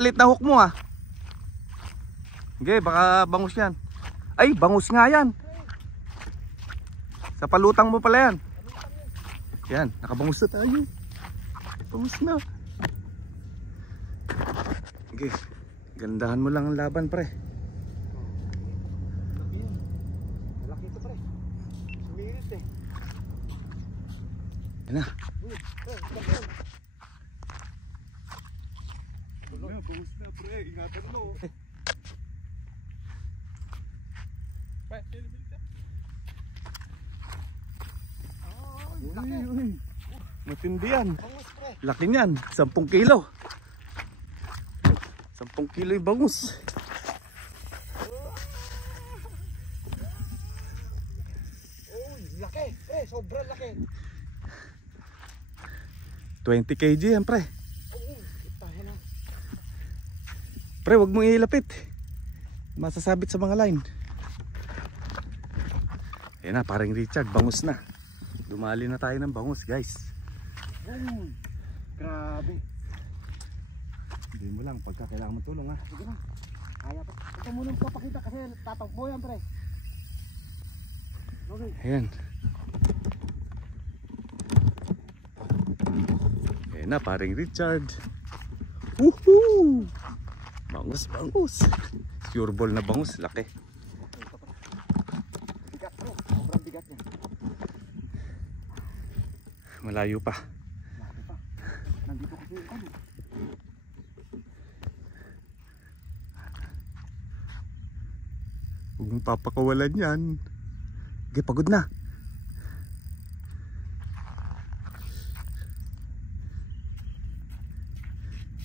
Lit na hook mo ah. Okay, baka bangus yan. Ay, bangus nga yan. Sa palutang mo pala yan. Yan, nakabangus na tayo. Bangus na. Okay, gandahan mo lang ang laban pre. Malaki ito pre. Sumirit eh. Yan na. Bangus na pre, ingatan mo. Uy. Matindi yan. Bangus pre. Laki niyan, 10 kilo. 10 kilo yung bangus. Uy, laki pre, sobrang laki. 20 kg yan pre. Tayo na. Pre, wag mong ilapit. Masasabit sa mga line. Ayan na, parang Richard, bangus na. Dumali na tayo ng bangus guys. Grabe. Hindi mo lang pagka kailangan mo tulong ha. Sige na. Kaya pa. Ito muna papakita kasi tatakbo yan pre. Okay. Ayan. Ayan na, parang Richard. Woohoo! Bangus, bangus. Pure ball na bangus, laki. Bigat pre, sobrang bigat niya. Malayo pa. Laki pa. Nandito kasi yung ano. Huwag mong papakawalan yan. Okay, pagod na.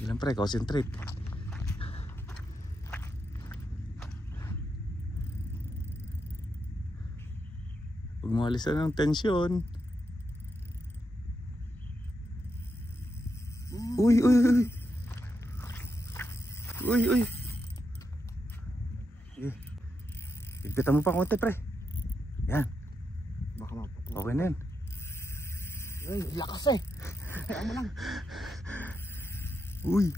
Ilan pre, concentrate. Huwag mo alisan ng tensyon. Uy, uy, uy. Uy, uy. Higpitan mo pa konti pre. Yan. Baka mapupunta. Okay na yan. Ay, lakas eh. Kaya mo lang. Uy.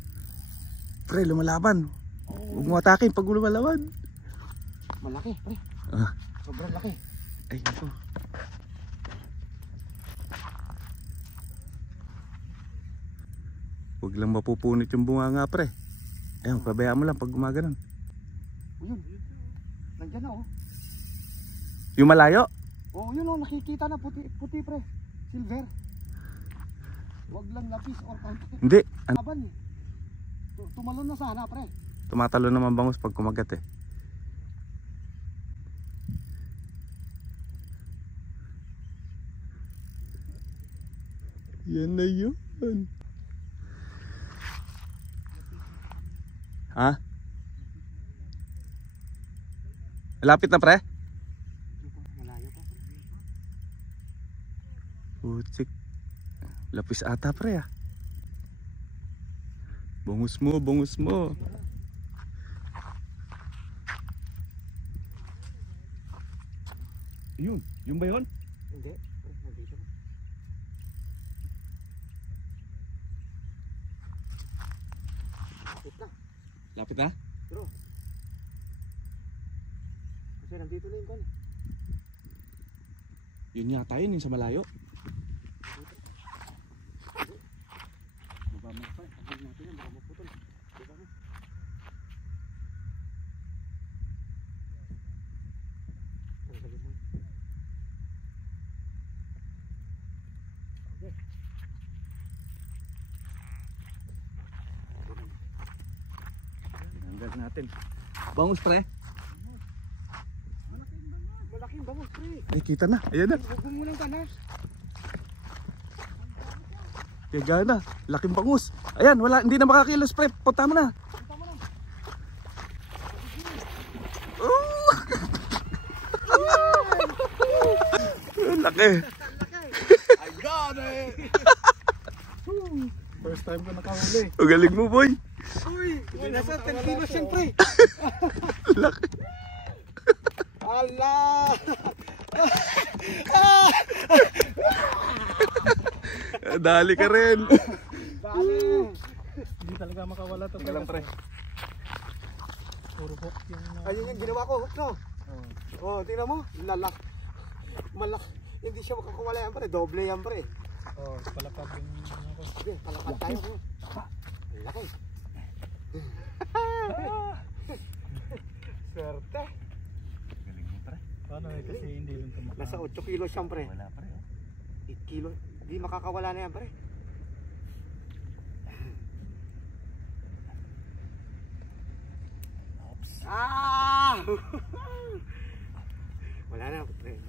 Pre, lumalaban. Huwag mo atakin pag lumalaban. Malaki pre. Ah. Sobrang laki. Ay, ito. Huwag lang mapupunit yung bunga nga pre. Ayun, pabayaan mo lang pag gumaganon. Yun. Nandiyan na oh. Yung malayo? Oh, yun oh, nakikita na puti, puti pre. Silver. Wag lang lapis or kanto. Hindi. Laban eh. Tumalon na sana pre. Tumatalo naman bangus pag kumagat eh. Yan na yun. Ha? Lapit na pre? Malayo pa pre. Putik. Lapis ata pre ah. Bangus mo, bangus mo. Yun ba yun? Hindi. Pre, nandito na. Lapit na. Lapit na? Pero kasi nandito na yung kan. Yun yata yun, yung sa malayo. Baba mo pa. Pagod natin yan. Baka maputol. Baba mo. Ang galing mo. Okay. Hanggang natin. Bangus pre? Malaking bangus pre. Ay, kita na. Ayan na. Huwag mo lang tanas. Kaya na. Laking bangus. Ayan, wala. Hindi na makakilos pre. Punta mo na. Punta mo lang. Laki. I got it! First time ko nakahuli. Ang galing mo boy. Uy! Nasa 10 kilos yan pre. Laki. Allah! Dali ka rin. Dali. Hindi talaga makawala to. Tingnan lang pre. Puro hook yung... Ayun yung ginawa ko, hook no? Oh, tingnan mo, malak. Hindi siya makakawala yan pre, doble yan pre. Oh, palakad yung... Sige, palakad tayo. Laki. Swerte. Galing mo pre. Paano eh, kasi hindi lang tumakbo. Nasa 8 kilos yan pre. Wala pre. 8 kilo. Hindi makakawala na yan pre. Ah! Wala na pre.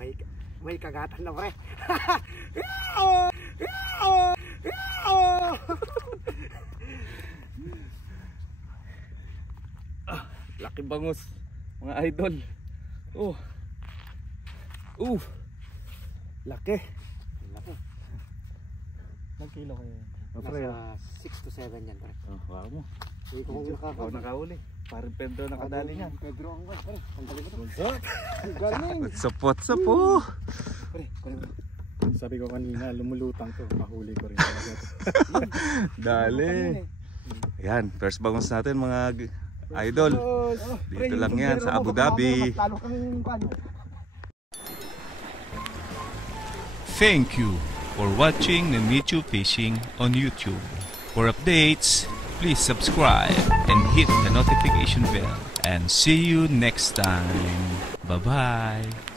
May kagatan na pre. Laki bangus. Mga idol. Oh. Laki. Laki. Ilang kilo kayo yun? Nasa 6 to 7 yan pre. Oh, wow mo. Hindi ko Ikaw nakahuli. Parang Pedro nakadali niyan. Pedro ang pre. Ang galing mo to. Ang galing. What's up po? Pre, kunin mo. Sabi ko kanina, lumulutang to. Mahuli ko rin talaga to. Dali. Yan, first bangus natin mga idol. Dito lang yan sa Abu Dhabi. Thank you for watching Ninichu Fishing on YouTube. For updates, please subscribe and hit the notification bell. And see you next time. Bye-bye.